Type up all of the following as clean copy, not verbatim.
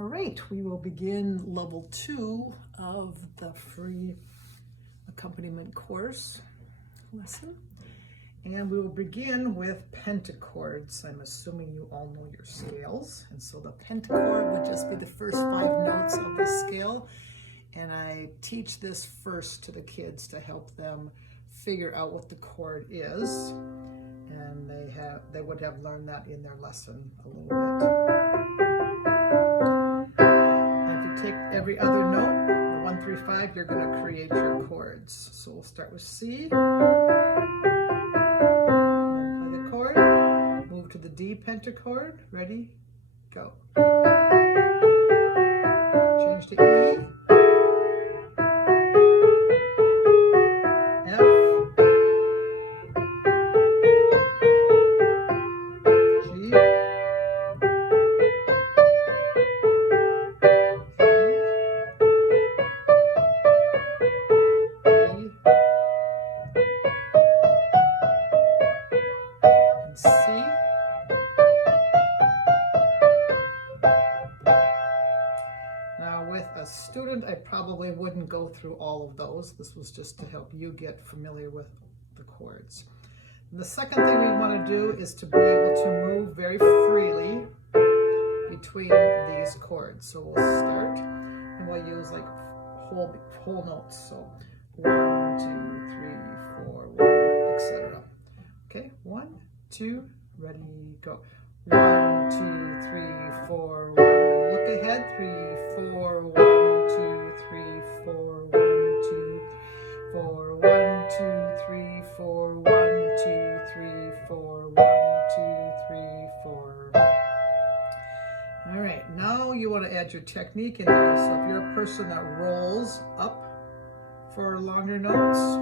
All right, we will begin level 2 of the free accompaniment course lesson. And we will begin with pentachords. I'm assuming you all know your scales. And so the pentachord would just be the first 5 notes of the scale. And I teach this first to the kids to help them figure out what the chord is. And they would have learned that in their lesson a little bit. And if you take every other note, the 1 through 5, you're going to create your chords. So we'll start with C. To the D pentachord. Ready? Go. Change to E. F. G. And C. A student, I probably wouldn't go through all of those. This was just to help you get familiar with the chords. And the second thing we want to do is to be able to move very freely between these chords. So we'll start and we'll use like whole notes. So 1, 2, 3, 4, 1, etc. Okay, 1, 2, ready, go. 1, 2, 3, 4, 1. And look ahead. 3, 4, 1, 2, 3, 4, 1, 2, 4, 1, 2, 3, 4, 1, 2, 3, 4, 1, 2, 3, 4. All right, now you want to add your technique in there. So if you're a person that rolls up for longer notes,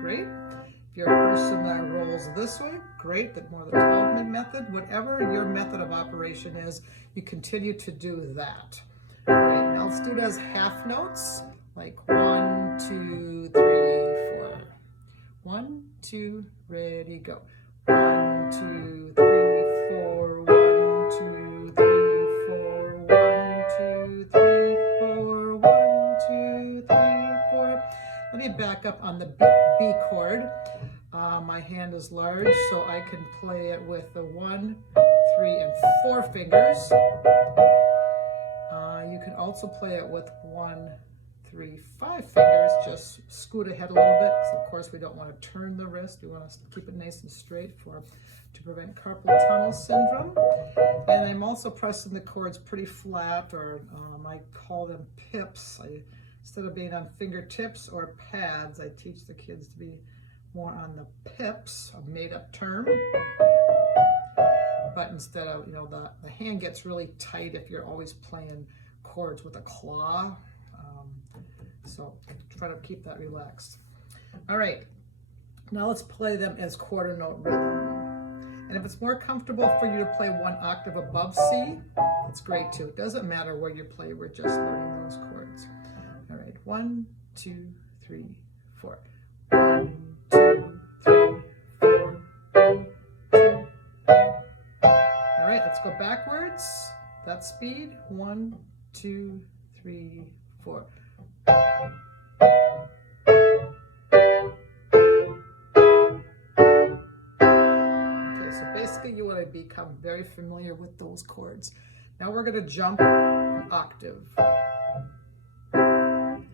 great. If you're a person that rolls this way, great, that more the Taubman method, whatever your method of operation is, you continue to do that. All right, now let's do it as half notes, like 1, 2, 3, 4. 1, 2, ready, go. 1, 2, 3, 4, 1, 2, 3, 4, 1, 2, 3, 4, 1, 2, 3, 4. Let me back up on the B chord. My hand is large, so I can play it with the 1, 3, and 4 fingers. You can also play it with 1, 3, 5 fingers. Just scoot ahead a little bit, because of course we don't want to turn the wrist. We want to keep it nice and straight to prevent carpal tunnel syndrome. And I'm also pressing the chords pretty flat, or I call them pips. Instead of being on fingertips or pads, I teach the kids to be more on the pips, a made-up term. But instead of, the hand gets really tight if you're always playing chords with a claw. So try to keep that relaxed. All right, now let's play them as quarter note rhythm. And if it's more comfortable for you to play 1 octave above C, that's great too. It doesn't matter where you play, we're just learning those chords. All right, 1, 2, 3, 4. 1, 2, 3, 4, 1, 2. All right, let's go backwards. That speed. 1, 2, 3, 4. Okay, so basically you want to become very familiar with those chords. Now we're going to jump an octave. And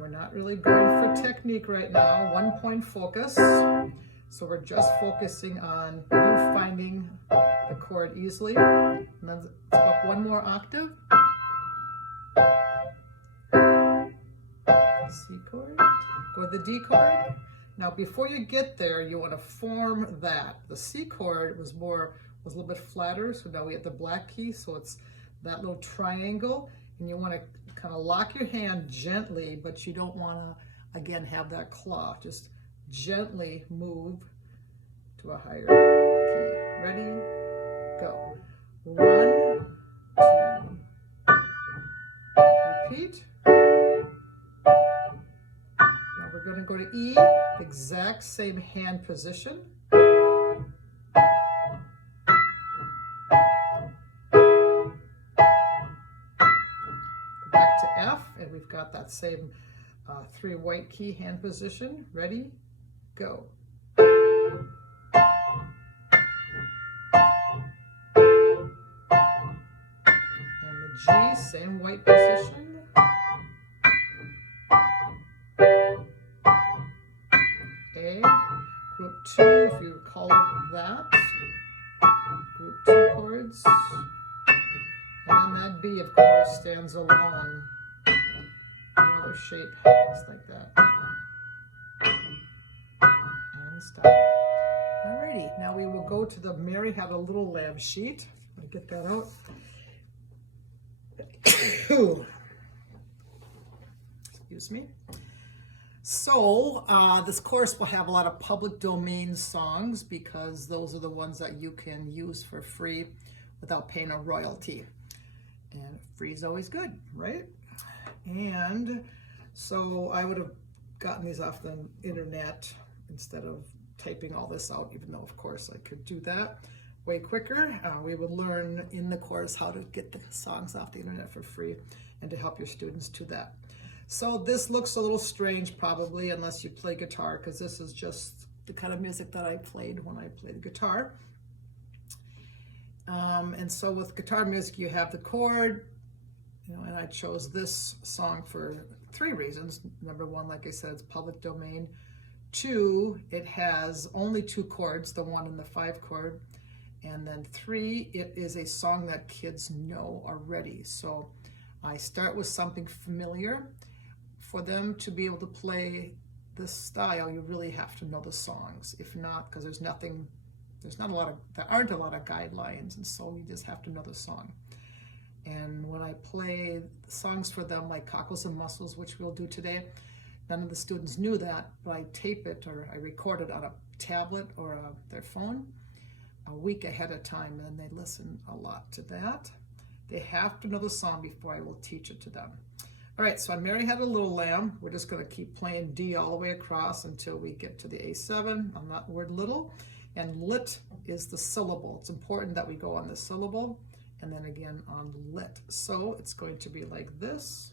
we're not really going for technique right now. 1-point focus. So we're just focusing on you finding the chord easily. And then let's go up 1 more octave. C chord. Go to the D chord. Now before you get there, you want to form that. The C chord was a little bit flatter, so now we have the black key, so it's that little triangle, and you want to kind of lock your hand gently, but you don't want to, again, have that claw. Just gently move to a higher key. Ready? Go. 1, 2. Repeat. Now we're going to go to E, exact same hand position. got that same 3 white key hand position. Ready, go. And the G, same white position. A, group 2, if you call it that. Group 2 chords. And that B, of course, stands alone. Another shape, just like that. And stop. Alrighty, now we will go to the Mary Had a Little Lamb sheet. Let me get that out. Excuse me. So this course will have a lot of public domain songs because those are the ones that you can use for free without paying a royalty. And free is always good, right? And so I would have gotten these off the internet instead of typing all this out, even though of course I could do that way quicker. We would learn in the course how to get the songs off the internet for free and to help your students do that. So this looks a little strange probably unless you play guitar, because this is just the kind of music that I played when I played guitar. And so with guitar music you have the chord, and I chose this song for 3 reasons. Number 1, like I said, it's public domain. 2, it has only 2 chords, the 1 and the 5 chord. And then 3, it is a song that kids know already. So I start with something familiar. For them to be able to play this style, you really have to know the songs. If not, because there aren't a lot of guidelines, and so you just have to know the song. And when I play songs for them, like Cockles and Mussels, which we'll do today, none of the students knew that, but I tape it or I record it on a tablet or their phone a week ahead of time, and they listen a lot to that. They have to know the song before I will teach it to them. All right, so on Mary Had a Little Lamb, we're just going to keep playing D all the way across until we get to the A7 on that word little. And lit is the syllable. It's important that we go on the syllable and then again on lit. So it's going to be like this.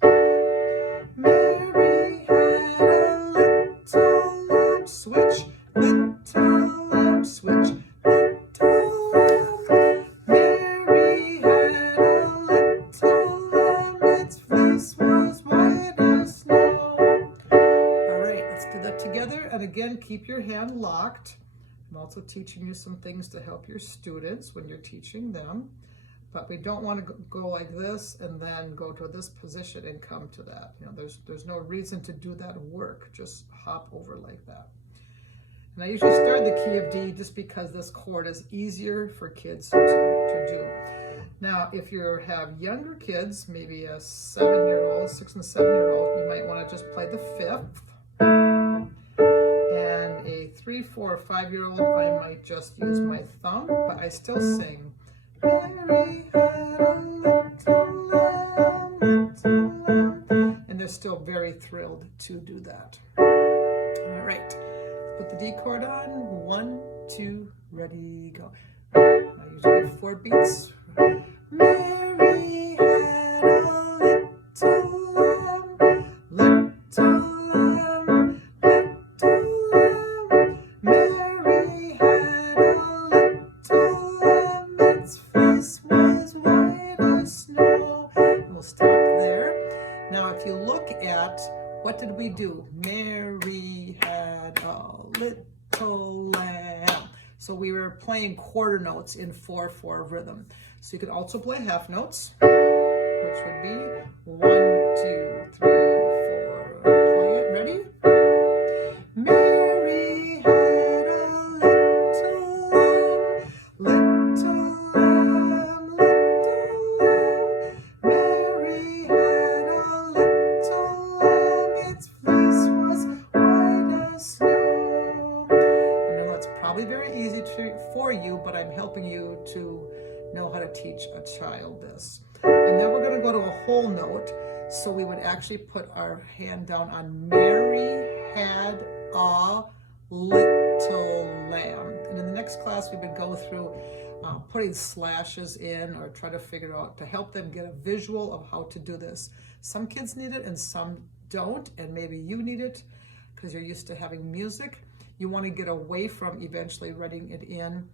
Mary had a little lamb, switch, little lamb, switch, little lamb. Mary had a little lamb, its fleece was white as snow. All right, let's do that together. And again, keep your hand locked. I'm also teaching you some things to help your students when you're teaching them. But we don't want to go like this and then go to this position and come to that. There's no reason to do that work. Just hop over like that. And I usually start in the key of D just because this chord is easier for kids to do. Now, if you have younger kids, maybe a 7-year-old, 6 and 7-year-old, you might want to just play the 5th. And a 3, 4, or 5-year-old, I might just use my thumb, but I still sing. Mary had a little lamb, little lamb. And they're still very thrilled to do that. All right, put the D chord on. 1, 2, ready, go. I usually get 4 beats. Mary had a little lamb, little lamb, little lamb. Mary had a little lamb, its fleece was white as snow. And we'll stop there. Now, if you look at what did we do? Mary had a little lamb. So we were playing quarter notes in 4/4 rhythm. So you could also play half notes, which would be 1, 2, 3, 4. Play it. Ready? Mary had a little lamb, little lamb, little lamb. Mary had a little lamb, its fleece was white as snow. I know that's probably very easy for you, but I'm helping you to know how to teach a child this. And then we're going to go to a whole note. So we would actually put our hand down on Mary had a little lamb. And in the next class, we would go through putting slashes in or try to figure out to help them get a visual of how to do this. Some kids need it and some don't, and maybe you need it because you're used to having music. You want to get away from eventually writing it in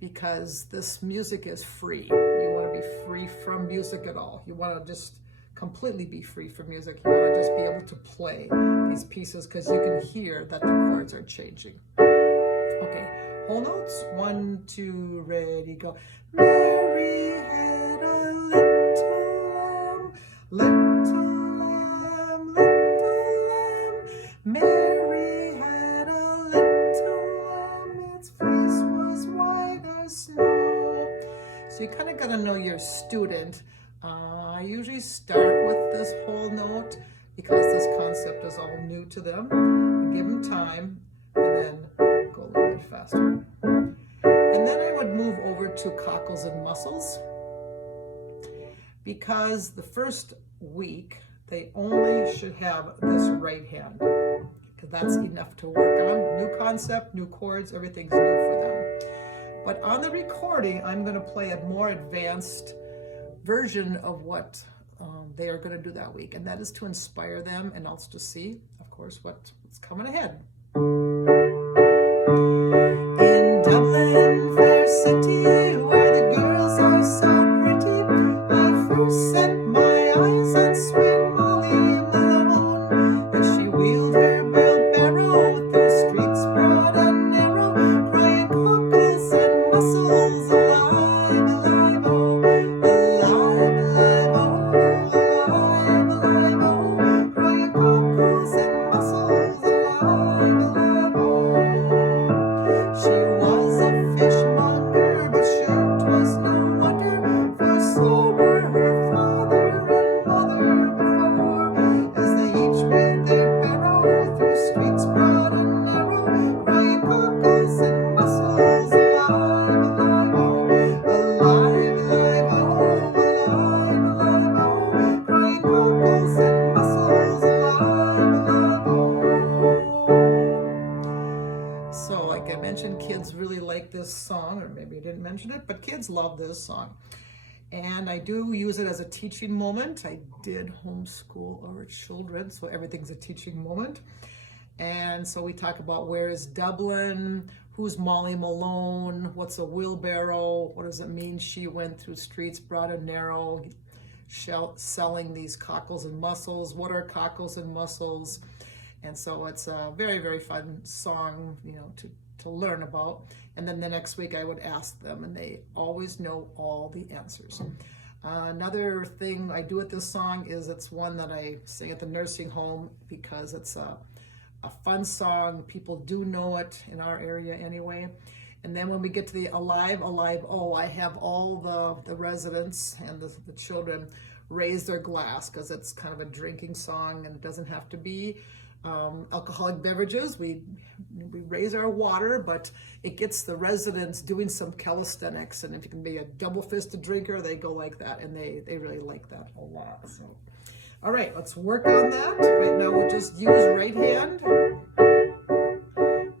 because this music is free. You want to be free from music at all. You want to just completely be free from music. You want to just be able to play these pieces because you can hear that the chords are changing. Okay, whole notes. 1, 2, ready, go. Mary had a little lamb, Mary had a little lamb, its face was white as snow. So you kind of got to know your student. I usually start with this whole note because this concept is all new to them. Give them time and then go a little bit faster. And then I would move over to Cockles and Mussels because the first week they only should have this right hand because that's enough to work on. New concept, new chords, everything's new for them. But on the recording, I'm going to play a more advanced version of what they are going to do that week, and that is to inspire them and also to see, of course, what's coming ahead. In Dublin, fair city, where the girls are so pretty, I first set my eyes on sweet Molly Malone, as she wheeled her wheelbarrow through streets broad and narrow, crying cockles and mussels, alive, alive, oh, alive, alive, oh, alive, alive, oh, crying cockles and mussels, alive, alive, oh. She was a fishmonger, but sure 'twas no wonder, for so were her father and mother before, as they each wheeled their barrow through streets broad and narrow, crying cockles and mussels, alive, alive, oh, alive, alive, oh, alive, alive, oh, crying cockles and mussels, alive, alive, oh. So, like I mentioned, kids really like this song, or maybe I didn't mention it, but kids love this song. And I do use it as a teaching moment. I did homeschool our children, so everything's a teaching moment. And so we talk about where is Dublin, who's Molly Malone, what's a wheelbarrow, what does it mean she went through streets broad and narrow, selling these cockles and mussels, what are cockles and mussels? And so it's a very, very fun song, you know, to learn about. And then the next week I would ask them, and they always know all the answers. Another thing I do with this song is it's one that I sing at the nursing home because it's a fun song. People do know it in our area anyway. And then when we get to the alive, alive, oh, I have all the residents and the children raise their glass because it's kind of a drinking song and it doesn't have to be alcoholic beverages. We raise our water, but it gets the residents doing some calisthenics, and if you can be a double-fisted drinker, they go like that, and they really like that a lot. So, all right, let's work on that. Right now we'll just use right hand.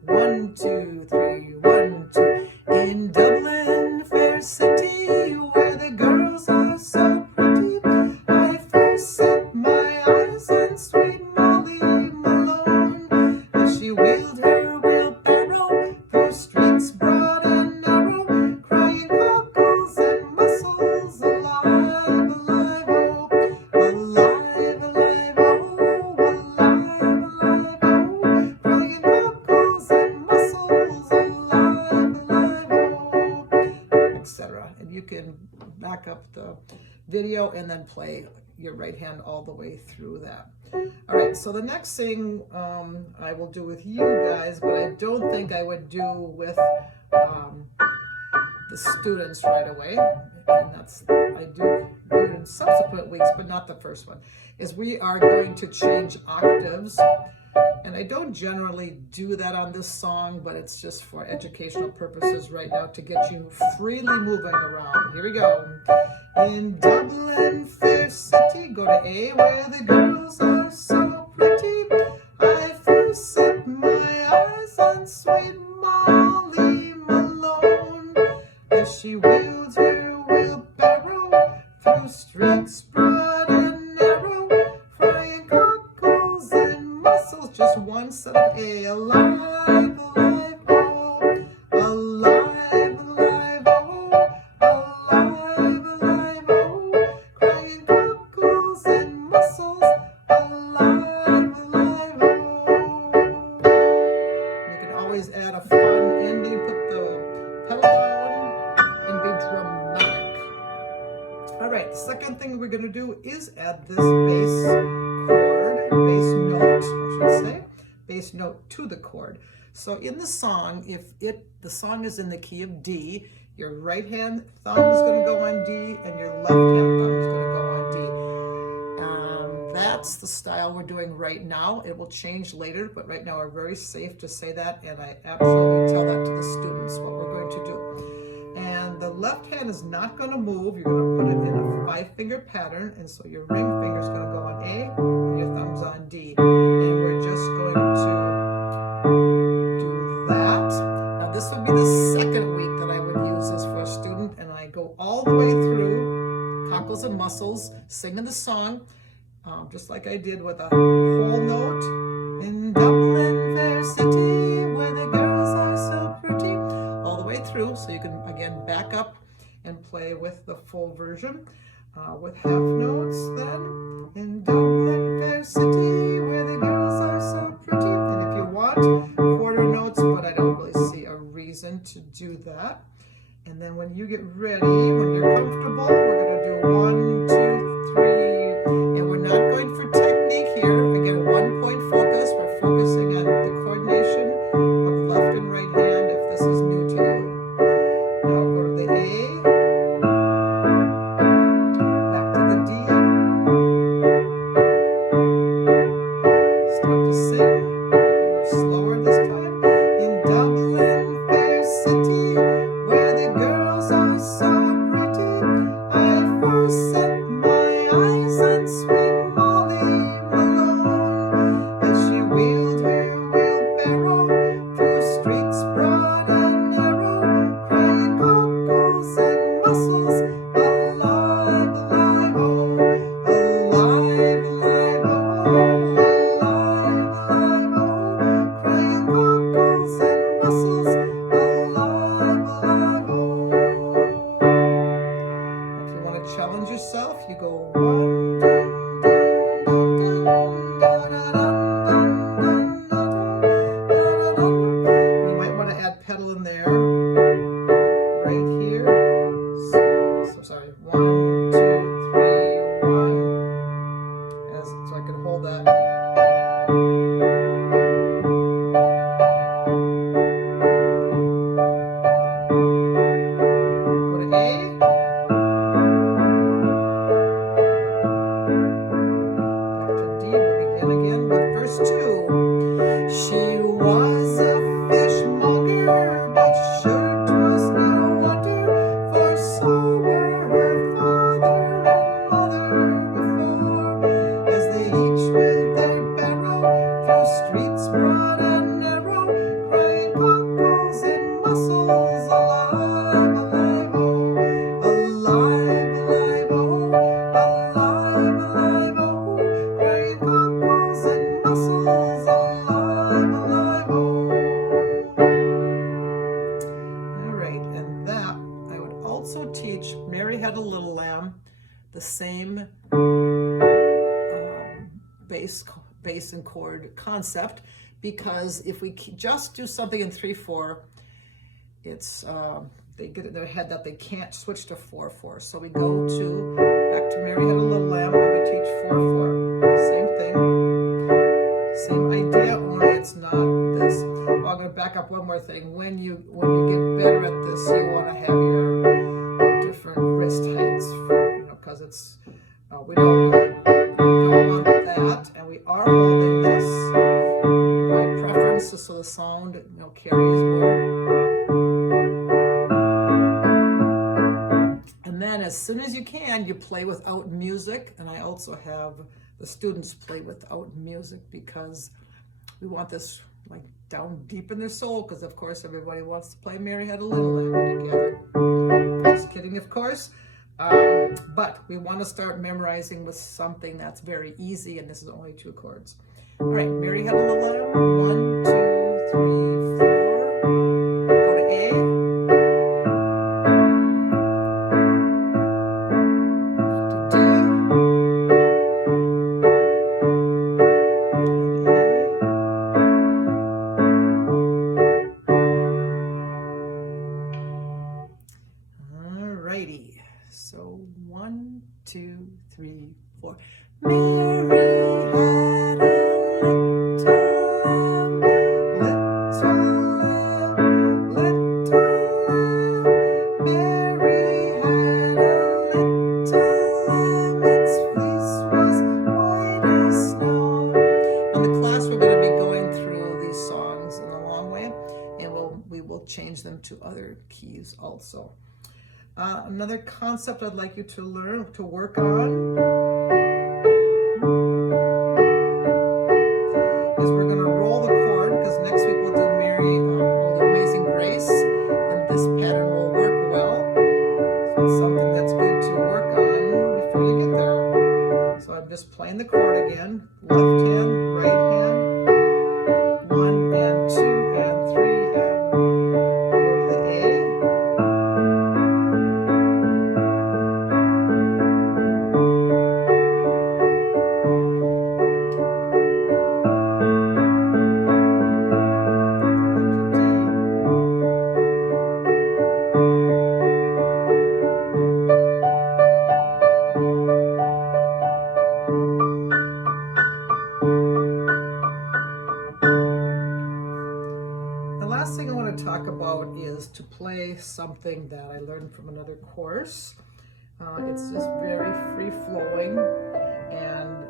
1, 2, 3, 1, 2. In Dublin, fair city, where the girls are so pretty, I first set my eyes on sweet Molly Malone, as she wheeled her wheelbarrow through streets broad and narrow, crying cockles and mussels, alive, alive, oh, alive, alive, oh, alive, alive, oh, crying cockles and mussels, alive, alive, oh, etc. And you can back up the video and then play your right hand all the way through that. All right, so the next thing I will do with you guys, but I don't think I would do with the students right away, and that's, I do it in subsequent weeks, but not the first one, is we are going to change octaves. And I don't generally do that on this song, but it's just for educational purposes right now to get you freely moving around. Here we go. In Dublin, fair city, go to A, where the girls are so pretty, I first set my eyes on sweet Molly Malone. as she wields her wheelbarrow through streets broad and narrow, frying cockles and mussels, just one set of A. Alive, alive, oh, alive, alive, oh, alive, alive, oh, crying cockles and mussels, alive, alive, oh. You can always add a fun ending, put the pedal down, and be dramatic. All right, the second thing we're going to do is add this bass note, I should say, bass note to the chord. So in the song, if the song is in the key of D, your right hand thumb is going to go on D, and your left hand thumb is going to go on D. That's the style we're doing right now. It will change later, but right now we're very safe to say that, and I absolutely tell that to the students, what we're going to do. And the left hand is not going to move. You're going to put it in a 5-finger pattern, and so your ring finger is going to go on A, and your thumb's on D. And we're just going to do that. Now this would be the second week that I would use this for a student, and I go all the way through Cockles and Mussels, singing the song, just like I did with a whole note. In Dublin, fair city, where the girls are so pretty, all the way through, so you can again back up and play with the full version with half notes then. In Dublin, fair city, where the girls are so pretty. And if you want, quarter notes, but I don't really see a reason to do that. And then when you get ready, when you're comfortable, we're going to do 1, 2, 3, and we're not going for technique here. Again, 1-point focus. We're focusing on the coordination of left and right hand if this is new to you. Now go to the A, back to the D, start to sing. We're slower this time. In Dublin, fair city, where the girls are so pretty, I first set my eyes on sweet Molly Malone, as she wheeled her wheelbarrow through streets broad and narrow, crying cockles and mussels, alive, alive, oh, alive, alive, oh, alive, alive, oh, crying cockles and mussels, alive, alive, oh. If you want to challenge yourself, you go 1, dun, dun, dun, dun, dun, dun, dun, dun, dun, dun, dun. You might want to add pedal in there, right here. So sorry, 1, 2, 3, 1. So I can hold that. Go to A. Back to D. We'll begin again with verse 2. She was a fishmonger, but sure 'twas no wonder, for so were her father and mother before, as they each with their barrow through streets broad and narrow, crying cockles and mussels, alive, alive, oh, alive, alive, oh, alive, alive, oh, crying cockles and mussels, alive, alive, oh. All right, and that I would also teach Mary Had a Little Lamb the same bass and chord concept, because if we just do something in 3/4, it's they get it in their head that they can't switch to 4/4. So we go back to Mary Had a Little Lamb, and we teach 4/4. Same thing, same idea, only it's not this. Well, I'm going to back up one more thing. When you get better at this, you want to have your different wrist heights, because it's we don't want that, and we are holding this. My preference is so the sound carries more. And then as soon as you can, you play without music, and I also have the students play without music, because we want this like down deep in their soul, because of course everybody wants to play Mary Had a Little Lamb together. of course. But we want to start memorizing with something that's very easy, and this is only 2 chords. All right, Mary had a little lamb. 1, 2, 3, 4. Go to A. To D. Alrighty, so 1, 2, 3, 4. Mary had a little lamb, Mary had a little lamb, its fleece was white as snow. In the class, we're going to be going through these songs in a long way, and we will change them to other keys also. Another concept I'd like you to learn, to work on, is we're going to roll the chord, because next week we'll do we'll do Amazing Grace, and this pattern will work well. So it's something that's good to work on before you get there. So I'm just playing the chord again, left hand, right hand, 1 and 2 and 3, and go to the A. Talk about is to play something that I learned from another course. It's just very free-flowing, and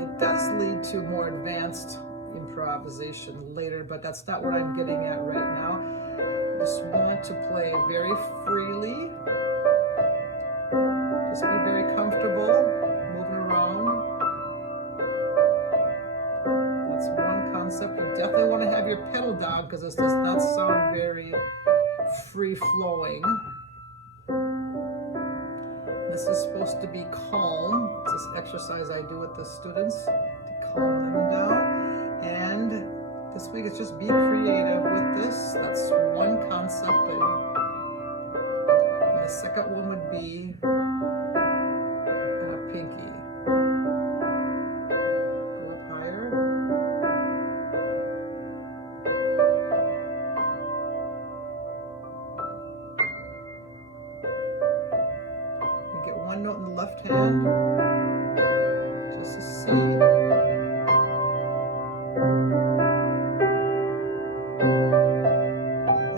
it does lead to more advanced improvisation later, but that's not what I'm getting at right now. I just want to play very freely. Just be very comfortable moving around. That's one concept. You definitely want to have your pedal down because this does not sound very free-flowing. This is supposed to be calm. It's this exercise I do with the students to calm them down. And this week it's just be creative with this. That's one concept. And the second one would be a pinky. One note in the left hand, just a C. And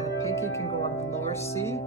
a pinky can go on the lower C.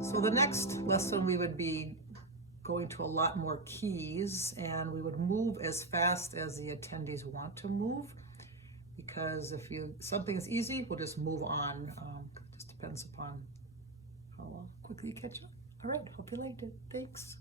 So the next lesson we would be going to a lot more keys, and we would move as fast as the attendees want to move, because if something is easy, we'll just move on. Just depends upon how quickly you catch up. All right, hope you liked it. Thanks.